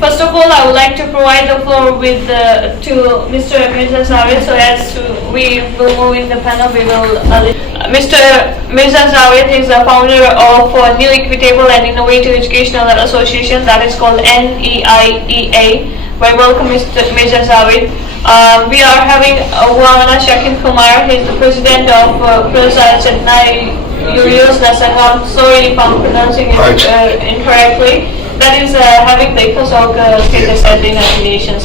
First of all, I would like to provide the floor with to Mr. Mirza Zaved. So as we will move in the panel, we will Mr. Mirza Zaved is the founder of New Equitable and Innovative Educational Association, that is called NEIEA. We welcome Mr. Mirza Zaved. We are having Wana Shakin Kumar. He is the president of Prasad Chetnai Urios Nasangam. Sorry if I'm pronouncing it incorrectly. That is having the ECOSOC status at the United Nations.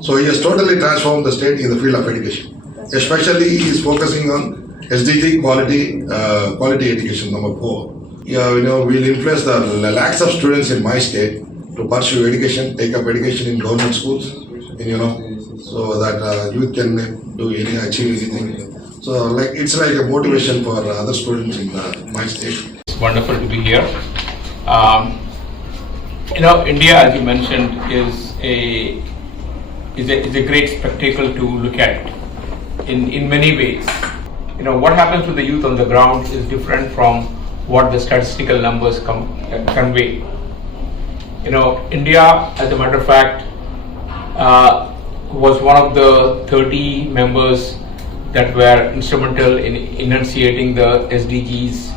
So he has totally transformed the state in the field of education. Especially he is focusing on SDG quality education, number 4. We'll influence the lakhs of students in my state to pursue education, take up education in government schools, so that youth can achieve anything. So it's like a motivation for other students in my state. It's wonderful to be here. India, as you mentioned, is a great spectacle to look at in many ways. What happens to the youth on the ground is different from what the statistical numbers convey. India, as a matter of fact, was one of the 30 members that were instrumental in enunciating the SDGs,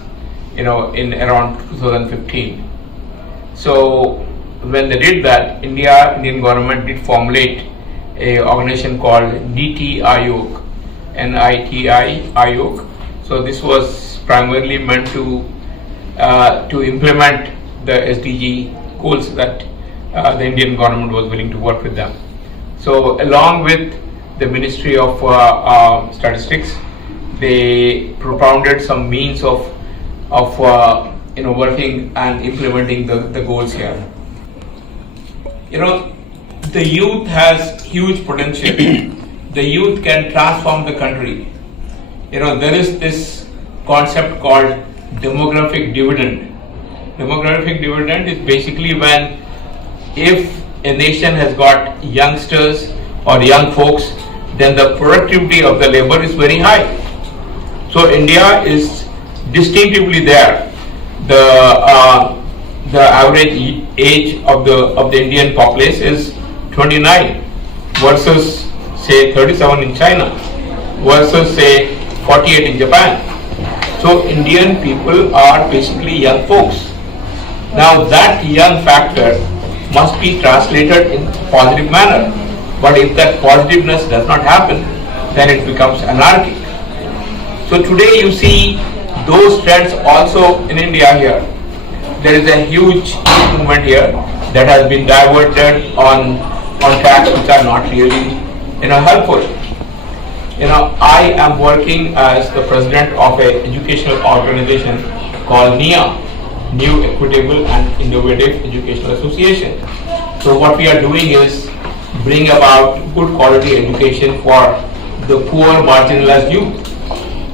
in around 2015. So when they did that, Indian government did formulate a organization called NITI Aayog, NITI Aayog. So this was primarily meant to implement the SDG goals that the Indian government was willing to work with them. So along with the Ministry of Statistics, they propounded some means of working and implementing the goals here. The youth has huge potential. The youth can transform the country. There is this concept called demographic dividend. Demographic dividend is basically when, if a nation has got youngsters or young folks, then the productivity of the labor is very high. So India is distinctively there. The average age of the Indian populace is 29 versus say 37 in China versus say 48 in Japan. So Indian people are basically young folks. Now that young factor must be translated in positive manner. But if that positiveness does not happen, then it becomes anarchic. So today you see those trends also in India here. There is a huge movement here that has been diverted on tracks which are not really helpful. I am working as the president of an educational organization called NEIA, New Equitable and Innovative Educational Association. So what we are doing is bring about good quality education for the poor marginalized youth.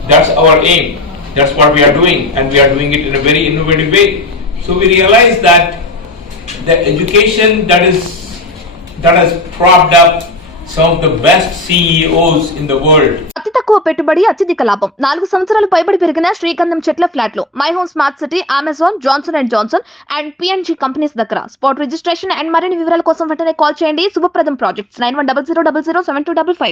That's our aim. That's what we are doing, and we are doing it in a very innovative way. So we realize that the education that has propped up some of the best CEOs in the world. అతి తక్కువ పెట్టుబడి అత్యధిక లాభం 4 సంవత్సరాలు పైబడి పెరిగిన శ్రీగంధం చెట్ల ఫ్లాట్లు my home smart city Amazon Johnson and Johnson and PNG companies దగ్గర. స్పాట్ రిజిస్ట్రేషన్ అండ్ మరిన్ని వివరాల కోసం వెంటనే కాల్ చేయండి. శుభప్రదం ప్రాజెక్ట్స్ 9100007255.